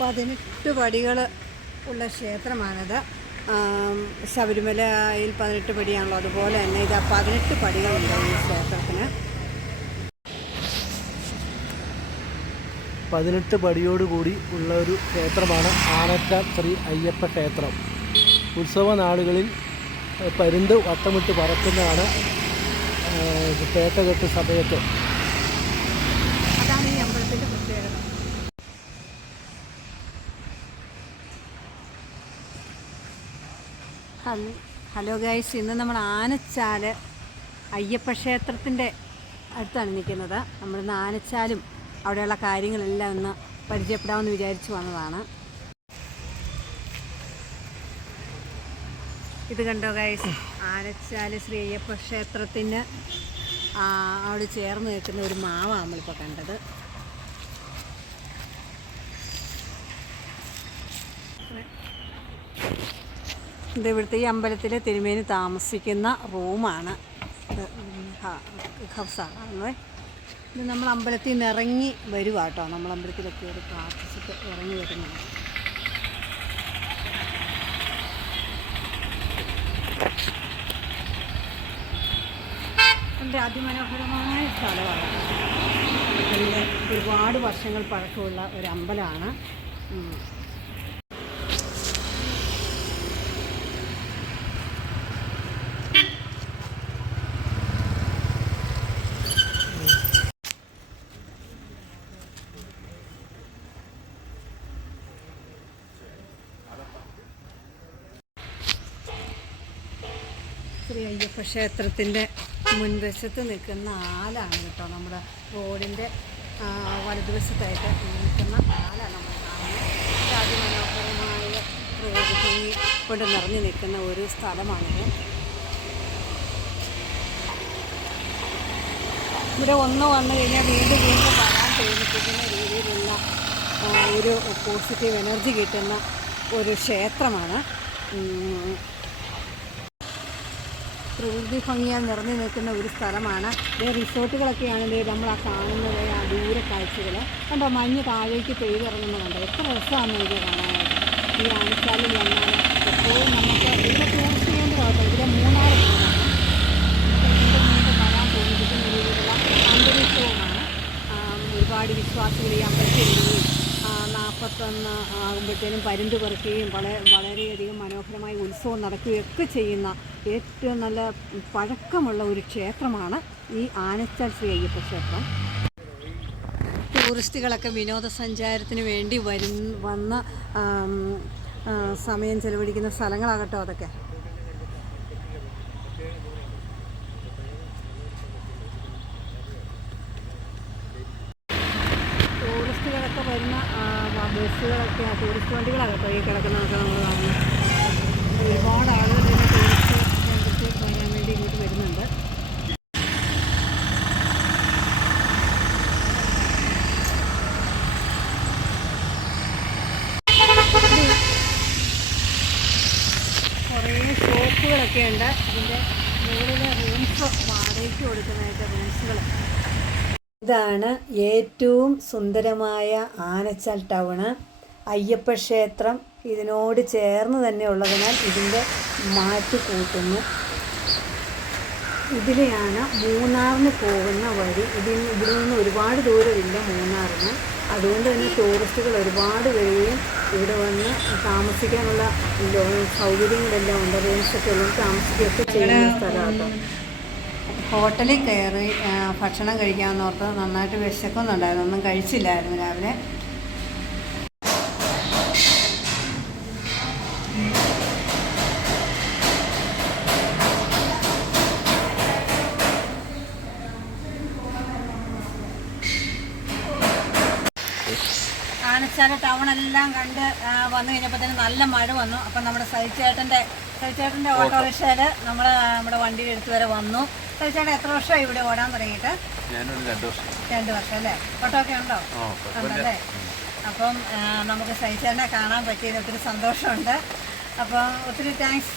18 പടികൾ ഉള്ള ക്ഷേത്രമാണിത്. ശബരിമലയിൽ 18 പടിയാണല്ലോ, അതുപോലെ തന്നെ ഇത് 18 പടികളുണ്ട് ഈ ക്ഷേത്രത്തിന്. 18 പടിയോടുകൂടി ഉള്ള ഒരു ക്ഷേത്രമാണ് ആനച്ചാൽ ശ്രീ അയ്യപ്പ ക്ഷേത്രം. ഉത്സവ നാളുകളിൽ പരുന്ത് വട്ടമിട്ട് പറക്കുന്നതാണ് പേട്ടകെട്ട് സമയത്ത്. അതാണ് ഈ അമ്പലത്തിൻ്റെ പ്രത്യേകത. ഹലോ ഗൈസ്, ഇന്ന് നമ്മൾ ആനച്ചാൽ അയ്യപ്പ ക്ഷേത്രത്തിൻ്റെ അടുത്താണ് നിൽക്കുന്നത്. നമ്മളിന്ന് ആനച്ചാലും അവിടെയുള്ള കാര്യങ്ങളെല്ലാം ഒന്ന് പരിചയപ്പെടാമെന്ന് വിചാരിച്ചു വന്നതാണ്. ഇത് കണ്ടോ ഗൈസ്, ആനച്ചാൽ ശ്രീ അയ്യപ്പ ക്ഷേത്രത്തിന് അവിടെ ചേർന്ന് നിൽക്കുന്ന ഒരു മാവാണ് നമ്മളിപ്പോൾ കണ്ടത്. ഇത് ഇവിടുത്തെ ഈ അമ്പലത്തിൽ തിരുമേനി താമസിക്കുന്ന റൂമാണ്, ഹൗസാണ്. ഇത് നമ്മൾ അമ്പലത്തിൽ നിന്ന് ഇറങ്ങി വരുക കേട്ടോ. നമ്മൾ അമ്പലത്തിലൊക്കെ ഒരു പ്രാർത്ഥിച്ചിട്ട് ഇറങ്ങി വരുന്നതാണ്. എൻ്റെ അതിമനോഹരമായ സ്ഥലമാണ്. അതിൻ്റെ ഒരുപാട് വർഷങ്ങൾ പഴക്കമുള്ള ഒരു അമ്പലമാണ്. ശ്രീ അയ്യപ്പ ക്ഷേത്രത്തിൻ്റെ മുൻവശത്ത് നിൽക്കുന്ന ആലാണ് കേട്ടോ. നമ്മുടെ റോഡിൻ്റെ വലതുവശത്തായിട്ട് നിൽക്കുന്ന ആലാണ് നമ്മൾ കാണുന്നത്. അതിമനോഹരമായ പ്രകൃതി ഭംഗി കൊണ്ട് നിറഞ്ഞു നിൽക്കുന്ന ഒരു സ്ഥലമാണിത്. ഇവിടെ ഒന്ന് വന്നു കഴിഞ്ഞാൽ വീണ്ടും വീണ്ടും വരാൻ തോന്നിപ്പിക്കുന്ന രീതിയിലുള്ള ഒരു പോസിറ്റീവ് എനർജി കിട്ടുന്ന ഒരു ക്ഷേത്രമാണ്. പ്രകൃതി ഭംഗിയാൽ നിറഞ്ഞു നിൽക്കുന്ന ഒരു സ്ഥലമാണ്. റിസോർട്ടുകളൊക്കെയാണ് നമ്മൾ ആ കാണുന്നത്, ആ ദൂര കാഴ്ചകൾ കണ്ടോ. മഞ്ഞ് താഴേക്ക് പെയ്തിറങ്ങുന്നതുണ്ട്. എത്ര രസമാണ് ഇത് കാണാനായിട്ട്. ഈ ആനച്ചാലിൽ വന്നാൽ എപ്പോഴും നമുക്ക് ഇവിടെ ടൂറിസ്റ്റ് കേന്ദ്രമാട്ടോ. ഇവിടെ മൂന്നാർ വീണ്ടും വരാൻ തോന്നിപ്പിക്കുന്ന രീതിയിലുള്ള അന്തരീക്ഷവുമാണ്. ഒരുപാട് വിശ്വാസികൾ ഈ അമ്പലത്തിൽ വരികയും 41 ആകുമ്പോഴത്തേനും പരുന്ത് പറിക്കുകയും വളരെയധികം മനോഹരമായ ഉത്സവം നടക്കുകയൊക്കെ ചെയ്യുന്ന ഏറ്റവും നല്ല പഴക്കമുള്ള ഒരു ക്ഷേത്രമാണ് ഈ ആനച്ചാൽ ശ്രീ അയ്യപ്പ ക്ഷേത്രം. ടൂറിസ്റ്റുകളൊക്കെ വിനോദസഞ്ചാരത്തിന് വേണ്ടി വന്ന് സമയം ചെലവഴിക്കുന്ന സ്ഥലങ്ങളാകട്ടോ അതൊക്കെ. ടൂറിസ്റ്റുകളൊക്കെ വരുന്ന ബസ്സുകളൊക്കെ, ടൂറിസ്റ്റ് വണ്ടികളാകട്ടോ ഈ കിടക്കുന്നതൊക്കെ നമ്മൾ കാണുന്നത്. ഒരുപാട് ആളുകൾ ഇതിന് ടൂറിസ്റ്റ് കേന്ദ്രത്തിൽ വരാൻ വേണ്ടി ഇങ്ങോട്ട് വരുന്നുണ്ട്. കുറേ ഷോപ്പുകളൊക്കെ ഉണ്ട്. ഇതിൻ്റെ മുകളിലെ റൂംസ് വാടകയ്ക്ക് കൊടുക്കുന്നതായിട്ട് റൂംസുകൾ. ഇതാണ് ഏറ്റവും സുന്ദരമായ ആനച്ചാൽ ടൗണ്. അയ്യപ്പ ക്ഷേത്രം ഇതിനോട് ചേർന്ന് തന്നെ ഉള്ളതിനാൽ ഇതിൻ്റെ മാറ്റി കൂട്ടുന്നു. ഇതിലെയാണ് മൂന്നാറിന് പോകുന്ന വഴി. ഇവിടെ നിന്ന് ഒരുപാട് ദൂരമില്ല മൂന്നാറിന്. അതുകൊണ്ട് തന്നെ ടൂറിസ്റ്റുകൾ ഒരുപാട് വരികയും ഇവിടെ വന്ന് താമസിക്കാനുള്ള സൗകര്യങ്ങളെല്ലാം ഉണ്ട്. റൂംസൊക്കെ ഉള്ളത് താമസിക്കുകയൊക്കെ ചെയ്യുന്ന സ്ഥലമാണ്. ഹോട്ടലിൽ കയറി ഭക്ഷണം കഴിക്കാമെന്നോർത്ത് നന്നായിട്ട് വിശക്കുന്നുണ്ടായിരുന്നു. ഒന്നും കഴിച്ചില്ലായിരുന്നു രാവിലെ. ആനച്ചാൽ ടൗണെല്ലാം കണ്ട് വന്നു കഴിഞ്ഞപ്പോൾ തന്നെ നല്ല മഴ വന്നു. അപ്പം നമ്മുടെ സൈച്ചേട്ടൻ്റെ ഓട്ടോറിക്ഷയിൽ നമ്മുടെ വണ്ടിയുടെ അടുത്ത് വരെ വന്നു. സൈച്ചേട്ടൻ എത്ര വർഷമായി ഇവിടെ ഓടാൻ തുടങ്ങിയിട്ട്? 2 വർഷം അല്ലേ? ഓട്ടോ ഒക്കെ ഉണ്ടോ? ഉണ്ടല്ലേ. അപ്പം നമുക്ക് സൈച്ചേട്ടനെ കാണാൻ പറ്റിയതിൽ ഒത്തിരി സന്തോഷമുണ്ട്. അപ്പം ഒത്തിരി താങ്ക്സ്.